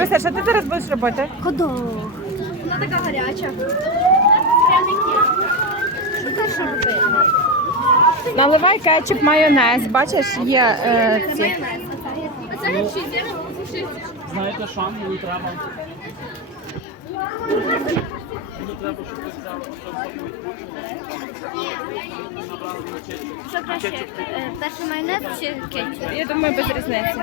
Пише, що ти зараз будеш робити? Кодок. Вона така гаряча. роби? Наливай кетчуп, майонез. Бачиш, є. Це майонез. Знаєте, що треба? Що краще? Перший майонез чи кетчуп? Я думаю, без це... це... різниці.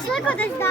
白いことした。